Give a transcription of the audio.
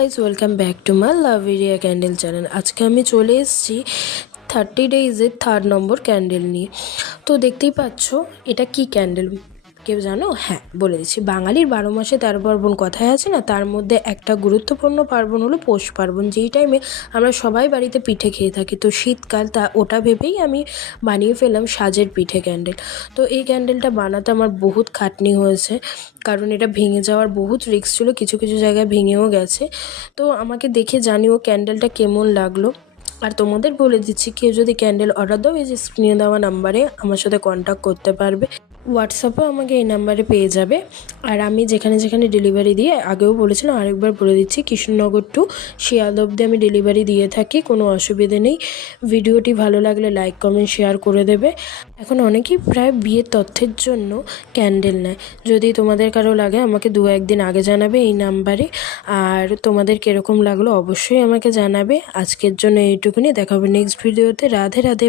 Guys welcome back to my Laveria candle channel. আজকে আমি চলে এসেছি 30 ডেইজের 3rd নম্বর ক্যান্ডেল নিয়ে। তো দেখতেই পাচ্ছ এটা কি ক্যান্ডেল কেউ জানো? হ্যাঁ, বলে দিচ্ছি। বাঙালির 12 মাসে 13 পার্বণ কথায় আছে না, তার মধ্যে একটা গুরুত্বপূর্ণ পার্বণ হলো পৌষ পার্বণ, যেই টাইমে আমরা সবাই বাড়িতে পিঠে খেয়ে থাকি। তো শীতকাল, ওটা ভেবেই আমি বানিয়ে ফেললাম সাজের পিঠে ক্যান্ডেল। তো এই ক্যান্ডেলটা বানাতে আমার বহুত খাটনি হয়েছে, কারণ এটা ভেঙে যাওয়ার বহুত রিস্ক ছিল, কিছু কিছু জায়গায় ভেঙেও গেছে। তো আমাকে দেখে জানিও ক্যান্ডেলটা কেমন লাগলো। আর তোমাদের বলে দিচ্ছি, কেউ যদি ক্যান্ডেল অর্ডার দাও, এই যে স্ক্রিনে দেওয়া নাম্বারে আমার সাথে কন্ট্যাক্ট করতে পারবে। হোয়াটসঅ্যাপেও আমাকে এই নাম্বারে পেয়ে যাবে। আর আমি যেখানে যেখানে ডেলিভারি দিয়ে, আগেও বলেছিলাম, আরেকবার বলে দিচ্ছি, কৃষ্ণনগর টু শিয়ালদা অবধি আমি ডেলিভারি দিয়ে থাকি, কোনো অসুবিধে নেই। ভিডিওটি ভালো লাগলে লাইক কমেন্ট শেয়ার করে দেবে। এখন অনেকেই প্রায় বিয়ের তথ্যের জন্য ক্যান্ডেল নেয়। যদি তোমাদের কারো লাগে আমাকে 2-1 দিন আগে জানাবে এই নাম্বারে। আর তোমাদের কীরকম লাগলো অবশ্যই আমাকে জানাবে। আজকের জন্য এইটুকুনি, দেখা হবে নেক্সট ভিডিওতে। রাধে রাধে।